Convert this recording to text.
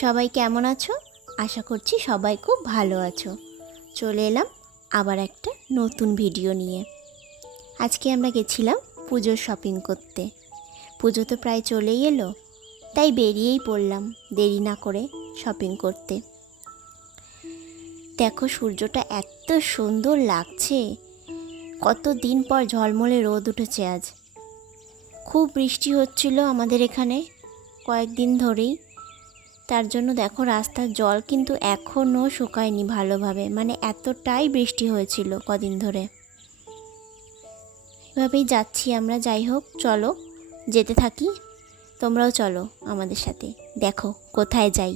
সবাই কেমন আছো? আশা করছি সবাই খুব ভালো আছো। চলে এলাম আবার একটা নতুন ভিডিও নিয়ে। আজকে আমরা গেছিলাম পুজোর শপিং করতে। পুজো তো প্রায় চলেই এলো, তাই বেরিয়েই পড়লাম দেরি না করে শপিং করতে। দেখো সূর্যটা এত সুন্দর লাগছে, কত দিন পর ঝলমলে রোদ উঠেছে আজ। খুব বৃষ্টি হচ্ছিল আমাদের এখানে কয়েকদিন ধরেই, তার জন্য দেখো রাস্তার জল কিন্তু এখনও শুকায়নি ভালোভাবে, মানে এতটাই বৃষ্টি হয়েছিল কদিন ধরে। এভাবেই যাচ্ছি আমরা। যাই হোক, চলো যেতে থাকি, তোমরাও চলো আমাদের সাথে, দেখো কোথায় যাই।